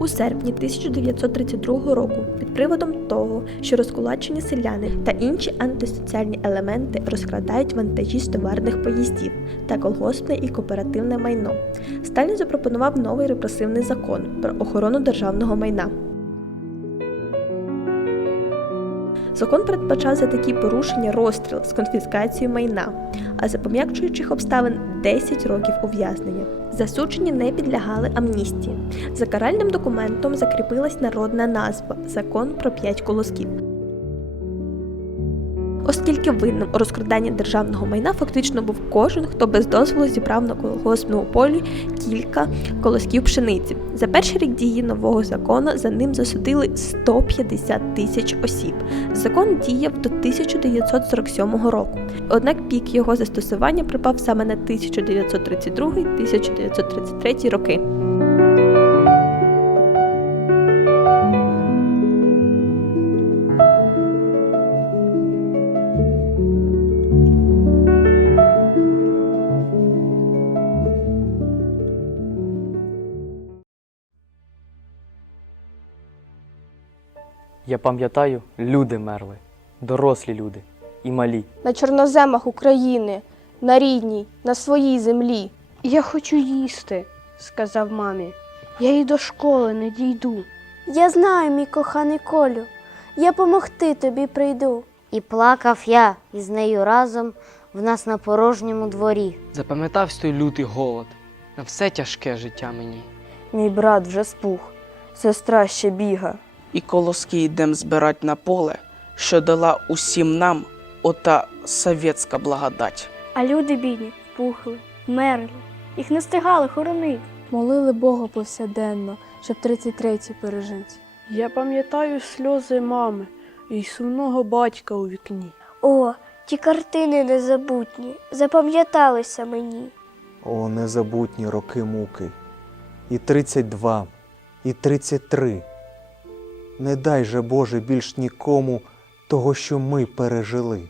У серпні 1932 року, під приводом того, що розкулачені селяни та інші антисоціальні елементи розкрадають вантажі з товарних поїздів та колгоспне і кооперативне майно, Сталін запропонував новий репресивний закон про охорону державного майна. Закон передбачав за такі порушення розстріл з конфіскацією майна, а за пом'якчуючих обставин 10 років ув'язнення. Засуджені не підлягали амністії. За каральним документом закріпилась народна назва Закон про п'ять колосків. Оскільки винним у розкраданні державного майна фактично був кожен, хто без дозволу зібрав на колгоспному полі кілька колосків пшениці. За перший рік дії нового закону за ним засудили 150 тисяч осіб. Закон діяв до 1947 року. Однак пік його застосування припав саме на 1932-1933 роки. Я пам'ятаю, люди мерли, дорослі люди і малі. на чорноземах України, на рідній, на своїй землі. Я хочу їсти, сказав мамі. Я й до школи не дійду. Я знаю, мій коханий Колю, я помогти тобі прийду. І плакав я із нею разом в нас на порожньому дворі. Запам'ятався той лютий голод на все тяжке життя мені. Мій брат вже спух, сестра ще біга. І колоски йдем збирать на поле, що дала усім нам ота совєтська благодать. А люди бідні впухли, мерли, їх не встигали хоронити. Молили Бога повсяденно, щоб 33-й пережити. Я пам'ятаю сльози мами і сумного батька у вікні. О, ті картини незабутні, запам'яталися мені. О, незабутні роки муки. І 32, і 33. Не дай же Боже більш нікому того, що ми пережили.